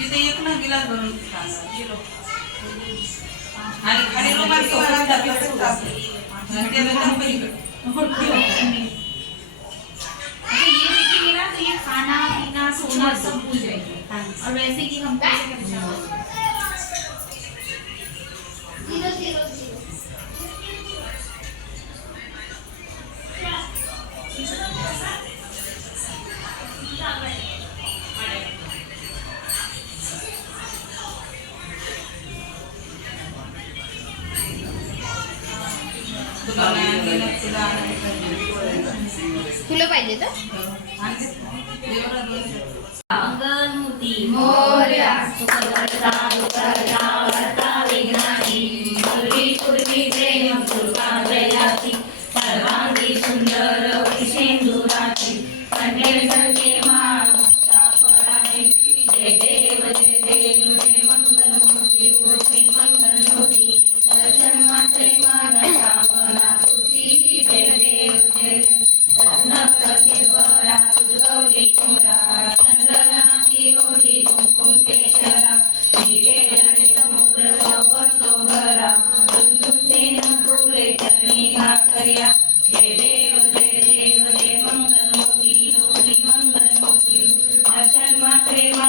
तिथे एक ना गिलास भरून आणि खाली फुलं पाहिजे तर अंगनुती मोर्या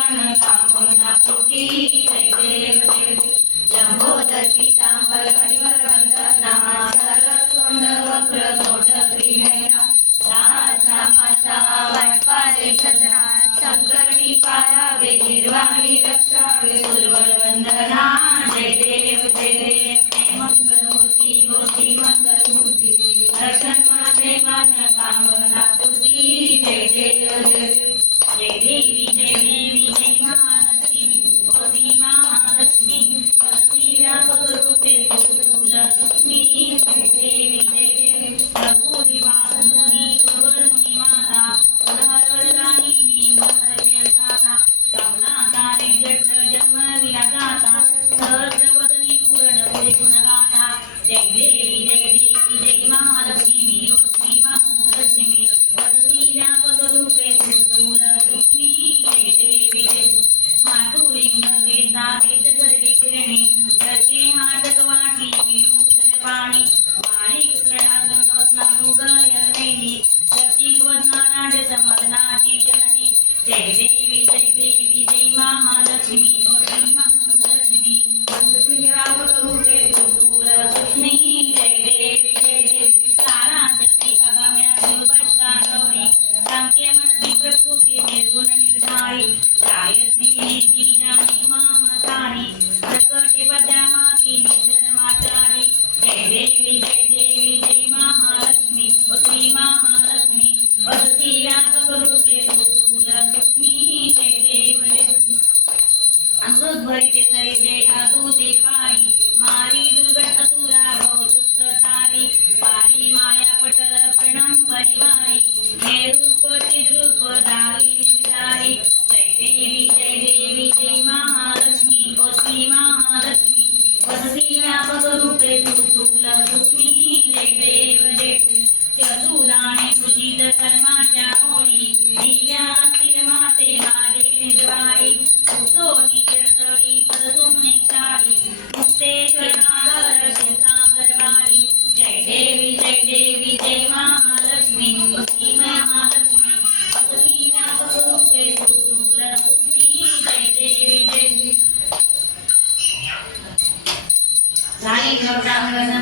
पाखण तांबुना पोटी जयदेव देव लंबोदर पीतांबर परिवर वंदना सरस्वंद वक्र कोट त्रिनेरा सहस्रा माता वाटपाले सजना संकटी पाया वे निर्वाणी रक्षा वे दुर्बल वंदना जयदेव देव मंगल मूर्ती मूर्ती मंगल मूर्ती दर्शन माते मान कामना तुझी जय देव जय देवी जय देवी दूते मारी दुर्गट असुरा पारी माया पटल प्रणम परिवारी हे रूप चिद्रूप निर्धारी. जय देवी जय देवी जय महालक्ष्मी कोसी महालक्ष्मी. वसती व्यापक रूपे तू लक्ष्मी जय देव देवी. चतुराणे पूजित कर्मा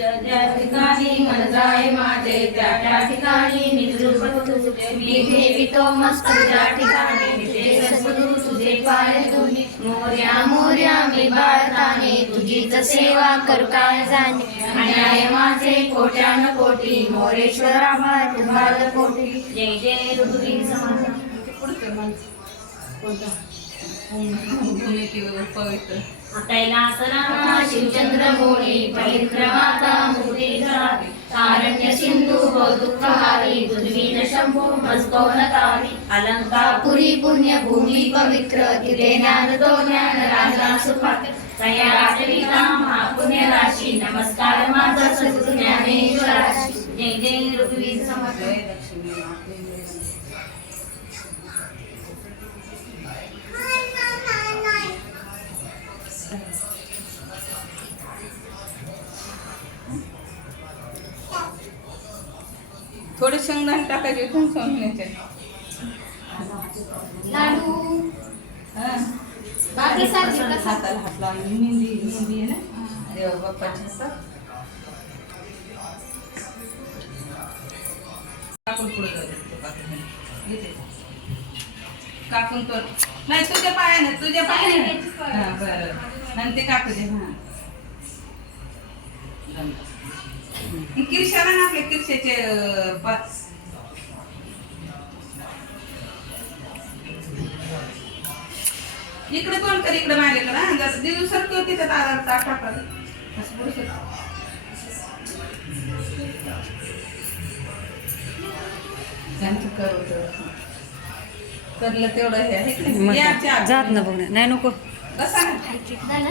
ज्या ठिकाणी मन जाय माझे त्या त्या ठिकाणी मी ठेवितो ज्या ठिकाणी सद्गुरु तुझे पाय तुम्ही. मोर्या मोर्या मी बाळताने तुझीच सेवा कर काय जाणे अन्याय माझे कोट्यान कोटी मोरेश्वरा कोटी. जय जय पवित्र. कैलासनामा शिवचंद्र मोळी परिक्रमाता मूर्ती धरावी तारण्य सिंधू दुःखहारी दुर्वीन शंभू मस्कोनतारी अलंकापुरी पुण्यभूमी पवित्र तिथे ज्ञान तो ज्ञान राजा सुपात्र तया राजविका महापुण्य राशी नमस्कार माझा ज्ञानेश्वराशी जय जय समर्थ लक्ष्मी शेंगदाणे टाकायचे इथून सोडण्याचे लाडू. हा. हाताला हात लावून मेहंदी मेहंदी आहे ना? देवा बाप्पाची. काकून पुढे काकून. नाही तुझ्या पायाने तुझ्या पायाने. हा बरं ते काकू दे हा. किरशाला ना आपल्या किरशाचे पाच. इकडे तोंड कर इकडे माझ्याकडे हा जर दिवस त्या दादा ताट टाकलं. असं कर होतं. करलं तेवढं हे. जात ना बघ नाही नको. बसा ना. झालं